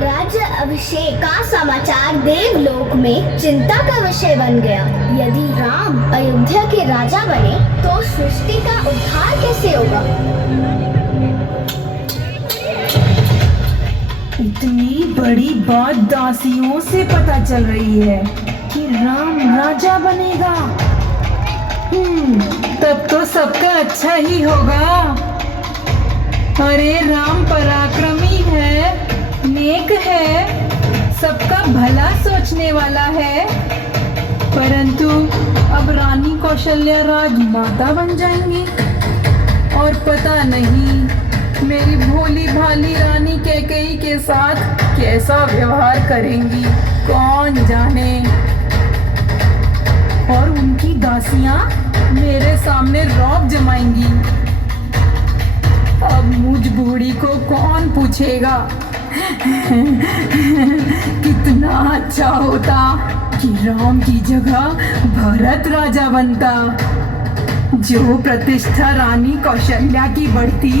राज्य अभिषेक का समाचार देवलोक में चिंता का विषय बन गया। यदि राम अयोध्या के राजा बने तो सृष्टि का उद्धार कैसे होगा? इतनी बड़ी बात दासियों से पता चल रही है कि राम राजा बनेगा। तब तो सबका अच्छा ही होगा। अरे राम पराक्रमी है, नेक है, सबका भला सोचने वाला है। परंतु अब रानी कौशल्या राजमाता बन जाएंगी और पता नहीं मेरी भोली भाली रानी कैकेयी के साथ कैसा व्यवहार करेंगी, कौन जाने। और उनकी दासियां मेरे सामने रौब जमाएंगी। अब मुझ बूढ़ी को कौन पूछेगा। कितना अच्छा होता कि राम की जगह भरत राजा बनता। जो प्रतिष्ठा रानी कौशल्या की बढ़ती,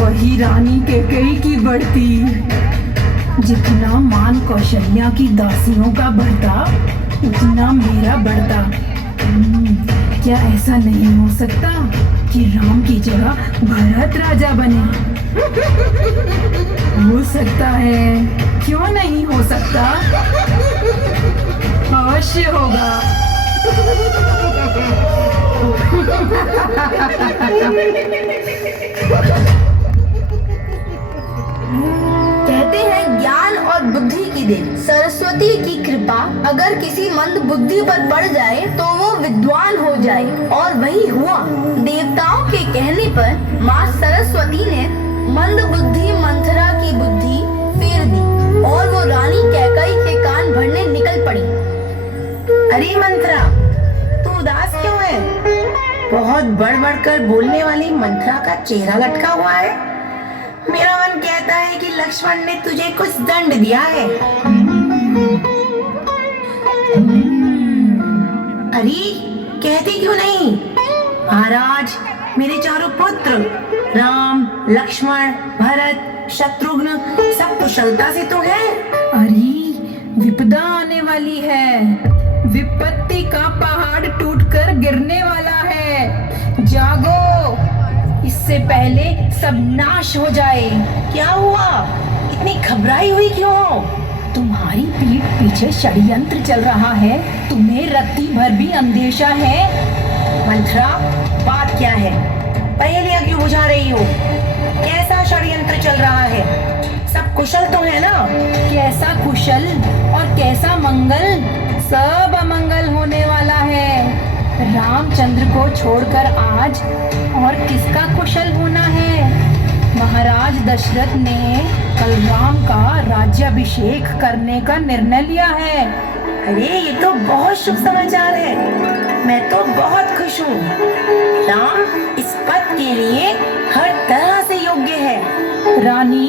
वही रानी कैकेयी की बढ़ती। जितना मान कौशल्या की दासियों का बढ़ता, उतना मेरा बढ़ता। क्या ऐसा नहीं हो सकता कि राम की जगह भरत राजा बने? हो सकता है, क्यों नहीं हो सकता? अवश्य होगा। कहते हैं ज्ञान और बुद्धि की देवी सरस्वती की कृपा अगर किसी मंद बुद्धि पर पड़ जाए तो वो विद्वान हो जाए, और वही हुआ। देवताओं के कहने पर माँ सरस्वती ने मंद बुद्धि मंथरा की बुद्धि फेर दी और वो रानी कैकेयी के कान भरने निकल पड़ी। अरे मंथरा, तू उदास क्यों है? बहुत बढ़ बढ़ कर बोलने वाली मंथरा का चेहरा लटका हुआ है। मेरा मन कहता है कि लक्ष्मण ने तुझे कुछ दंड दिया है। अरे कहती क्यों नहीं? महाराज, मेरे चारों पुत्र राम, लक्ष्मण, भरत, शत्रुघ्न सब कुशलता से तो हैं। अरे विपदा आने वाली है। विपत्ति का पहाड़ टूटकर गिरने वाला है। जागो, इससे पहले सब नाश हो जाए। क्या हुआ? इतनी घबराई हुई क्यों हो? तुम्हारी पीठ पीछे षड्यंत्र चल रहा है। तुम्हें रत्ती भर भी अंदेशा है। मंथरा, बात क्या है? पहेलियां क्यों बुझा रही हो? कैसा षड्यंत्र चल रहा है? सब कुशल तो है ना? कैसा कुशल और कैसा मंगल? सब अमंगल होने वाला है। रामचंद्र को छोड़कर आज और किसका कुशल होना है? महाराज दशरथ ने कल राम का राज्याभिषेक करने का निर्णय लिया है। अरे ये तो बहुत शुभ समाचार है। मैं तो बहुत खुश हूँ। राम इस पद के लिए हर तरह से योग्य है। रानी,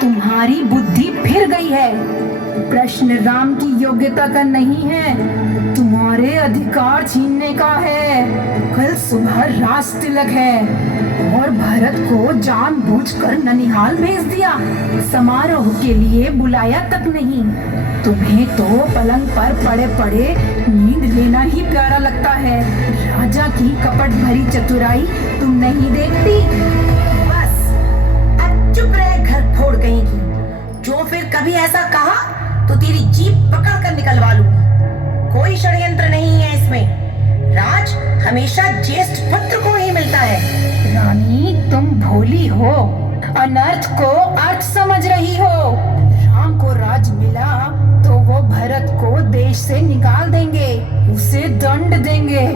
तुम्हारी बुद्धि फिर गई है। प्रश्न राम की योग्यता का नहीं है, तुम्हारे अधिकार छीनने का है। कल सुबह राज तिलक है और भरत को जानबूझकर ननिहाल भेज दिया। समारोह के लिए बुलाया तक नहीं। तुम्हें तो पलंग पर पड़े पड़े नींद लेना ही प्यारा लगता है। राजा की कपट भरी चतुराई तुम नहीं देखती। बस अब चुप रहे, घर फोड़ कहीं की। जो फिर कभी ऐसा कहा तो तेरी जीभ पकड़ कर निकलवा लूंगी। कोई षड्यंत्र नहीं है इसमें। राज हमेशा ज्येष्ठ पुत्र को ही मिलता है। रानी, तुम भोली हो, अनर्थ को अर्थ समझ रही हो। राम को राज मिला तो वो भरत को देश से निकाल देंगे, उसे दंड देंगे।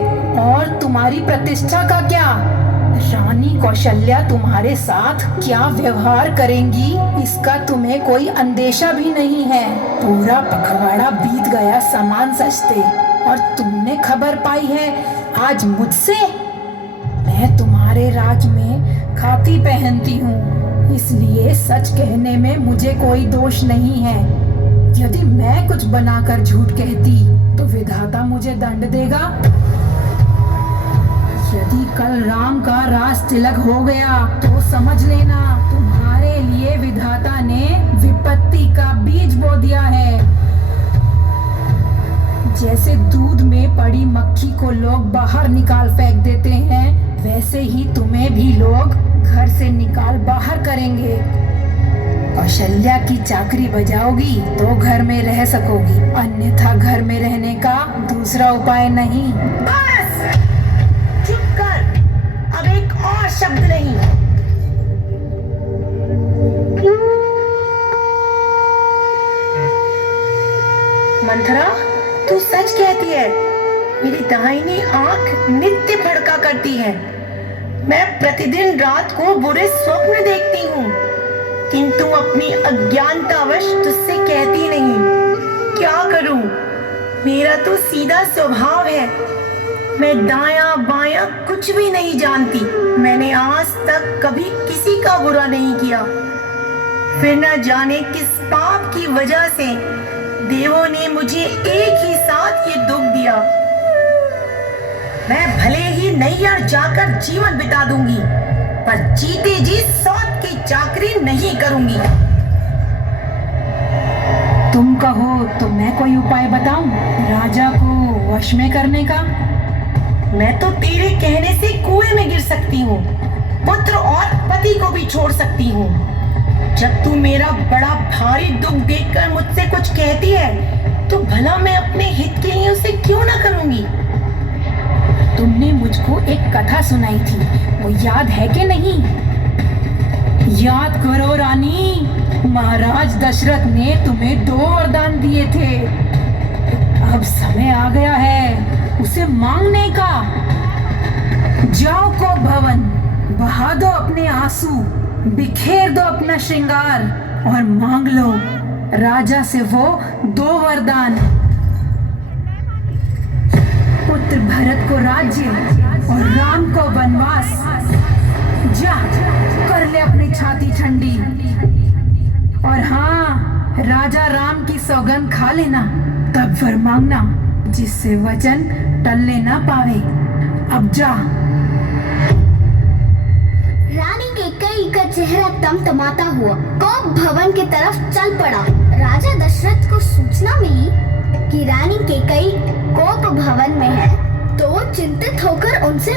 और तुम्हारी प्रतिष्ठा का क्या? रानी कौशल्या तुम्हारे साथ क्या व्यवहार करेंगी, इसका तुम्हें कोई अंदेशा भी नहीं है। पूरा पखवाड़ा बीत गया सामान सजते, और तुमने खबर पाई है आज मुझसे। मैं तुम्हारे राज में खाती पहनती हूँ, इसलिए सच कहने में मुझे कोई दोष नहीं है। यदि मैं कुछ बनाकर झूठ कहती तो विधाता मुझे दंड देगा। यदि कल राम का राज तिलक हो गया तो समझ लेना तुम्हारे लिए विधाता ने विपत्ति का बो दिया है। जैसे दूध में पड़ी मक्खी को लोग बाहर निकाल फेंक देते हैं, वैसे ही तुम्हें भी लोग घर से निकाल बाहर करेंगे। कौशल्या की चाकरी बजाओगी तो घर में रह सकोगी, अन्यथा घर में रहने का दूसरा उपाय नहीं। बस चुप कर, अब एक और शब्द नहीं। मंथरा, तू सच कहती है। मेरी दाहिनी आंख नित्य फड़का करती है। मैं प्रतिदिन रात को बुरे स्वप्न देखती हूँ, किंतु अपनी अज्ञानतावश तुझसे कहती नहीं। क्या करूं? मेरा तो सीधा स्वभाव है। मैं दाया बाया कुछ भी नहीं जानती। मैंने आज तक कभी किसी का बुरा नहीं किया। फिर न जाने किस पाप की वजह से देवों ने मुझे एक ही साथ ये दुख दिया। मैं भले ही नैयर जाकर जीवन बिता दूंगी, पर जीते जी सौत की चाकरी नहीं करूंगी। तुम कहो तो मैं कोई उपाय बताऊं राजा को वश में करने का? मैं तो तेरे कहने से कुएं में गिर सकती हूँ, पुत्र और पति को भी छोड़ सकती हूँ। जब तू मेरा बड़ा भारी दुख देखकर मुझसे कुछ कहती है, तो भला मैं अपने हित के लिए उसे क्यों ना करूंगी? तुमने मुझको एक कथा सुनाई थी, वो याद है कि नहीं? याद करो रानी, महाराज दशरथ ने तुम्हें 2 वरदान दिए थे। अब समय आ गया है उसे मांगने का। जाओ को भवन, बहा दो अपने आंसू, बिखेर दो अपना श्रृंगार और मांग लो राजा से वो 2 वरदान। पुत्र भरत को राज्य और राम को वनवास। जा कर ले अपनी छाती ठंडी, और हाँ, राजा राम की सौगंध खा लेना, तब वर मांगना, जिससे वचन टलने ना पावे। अब जा। रानी कैकेयी का चेहरा तमतमाता हुआ कोप भवन की तरफ चल पड़ा। राजा दशरथ को सूचना मिली कि रानी कैकेयी कोप भवन में है, तो वो चिंतित होकर उनसे